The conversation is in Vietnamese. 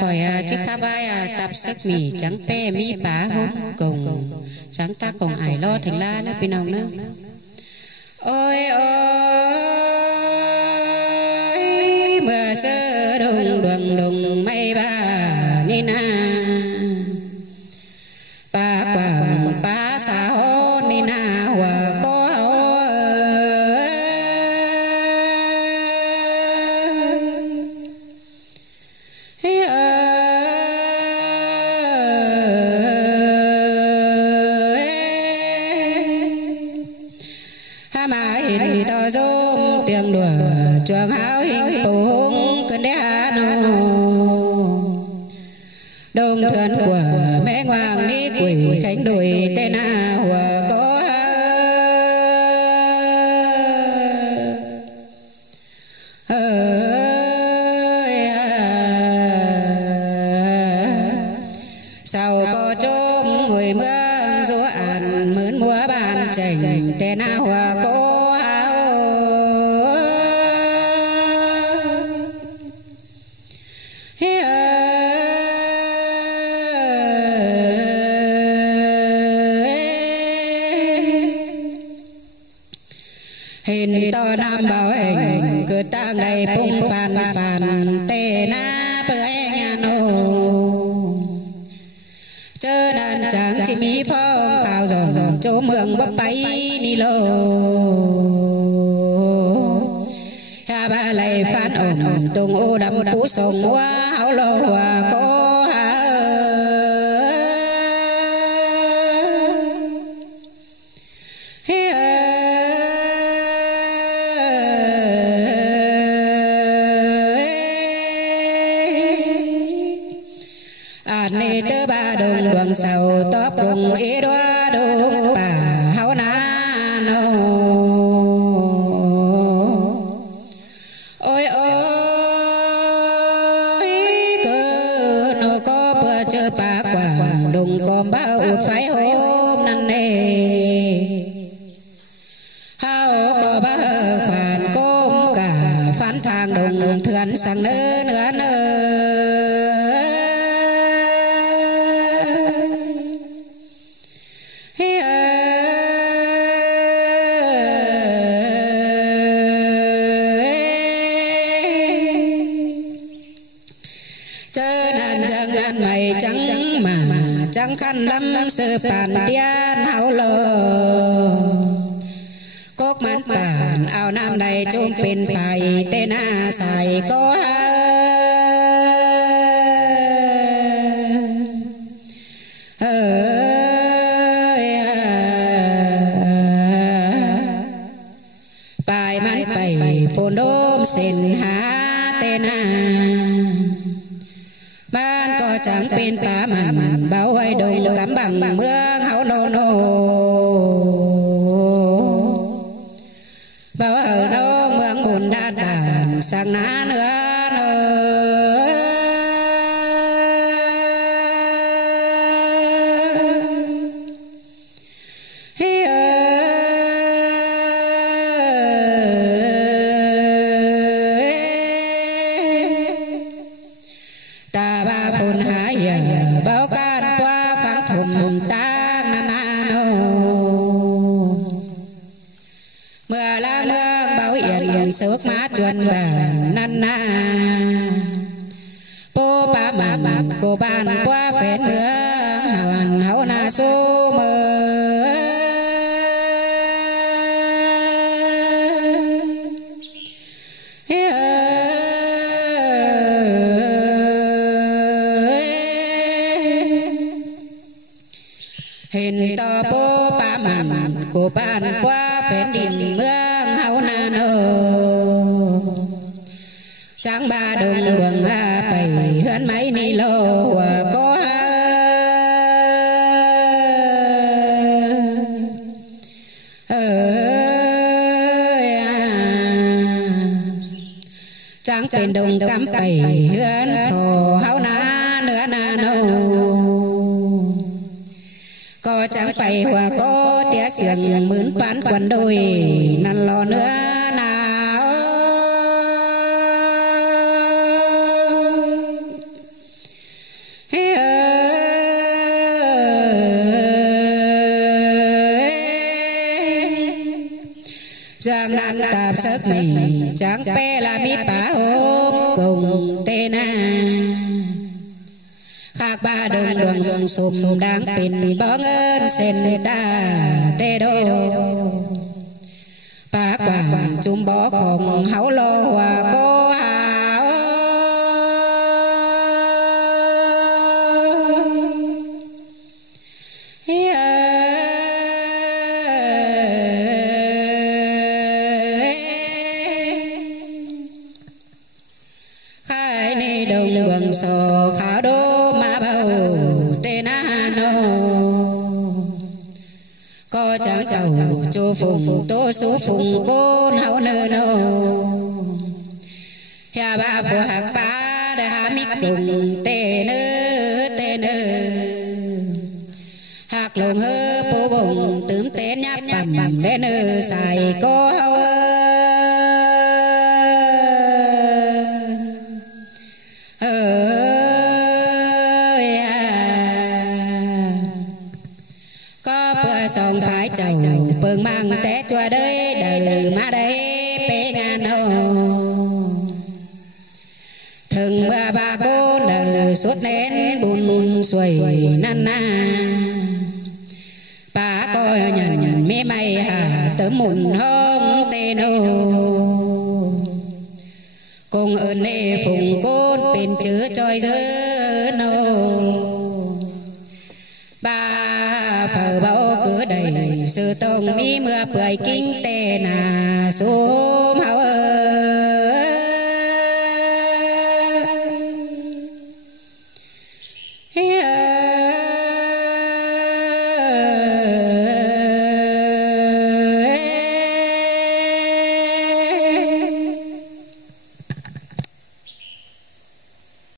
khỏi chiếc khá bay tập sắc mì trắng pe mi bá hôm cùng trắng ta cùng ải lo thành la nữa bên nào nữa ôi ôi mưa sơ đùng đùng đùng mây ba ni na ba quảng ba sa hô ni na hòa cô tiếng đùa chuông háo hình bùng cơn đế hà nô đông thuyền của mẹ ngoan đi quỷ khánh đùi tên na hòa có sau có chôm ngồi mưa rúa ăn mướn múa bàn chảnh tên na hòa có hình to nam bảo hình cứ ta ngày bung phàn phàn tê na bơi nhà nô chớ đàn chàng chỉ mi phong khao dòng chỗ mường bắp bay ni lô ha ba lầy phan ổn tung ô đâm phú sông hoa háo lô hòa cô nê tơ ba đồng đường sầu tóc cùng ý đoá đồng bà háo na nô ôi ôi cơ nồi có bữa chơi bà quảng đồng còn bao ụt phải hôm năn nê háo có ba khoản côm cả phán thang đồng thườn sang nơ nữa nơ mày trắng mà trắng khăn lắm sự bàn tiên háo lô cốc mắn bàn ao nam đầy chung pin phải tên a xài có bài mắn bày phồn đôm xin há tên a ban có chẳng pin phá màn bao ai đồng cắm bằng mương háo nô nô bao ở đâu mương buồn đã đàn sang ná nữa bao can qua phán thùng ta na na nô mưa la mương bao yên sước má chuồn bà nan na po ba màn cô ban qua phết nữa hào háo na số mơ hình to po ba màn cô ban qua phết đình mương háo na nô trắng ba đồng đường bảy hơn mấy ni lô có trắng bên đồng cắm bảy hơn khổ háo na nữa na nô có trắng bảy hòa có tia xiềng mướn bán quần đôi năn lo nữa nào cùng tên khác ba đường sụp đáng pin bó ơn sen ta tê đô ba quảng chung bó khổng háo lô hòa cô hào khai ni đồng sổ khảo đô ma bầu tên nô có chẳng cầu chu phùng tô số phùng côn hậu nơ nô ya ba phù hạc ba đã hạ mít cùng tê nơ hạc lồng hơ bố bồng tướm tên nháp bầm đê nơ xài cô hậu có bữa sông phải chầu bừng mang té chua đời đời mà đây bê ngàn ô thường bữa ba bốn đời suốt nén bùn xuôi năn na bà coi nhận mê mày hà tớm mùn hông tên ô cùng ơn nê phùng cốt bên chứa trôi dơ nô ba phở bao cửa đầy sự tông mi mưa bưởi kinh tê nà số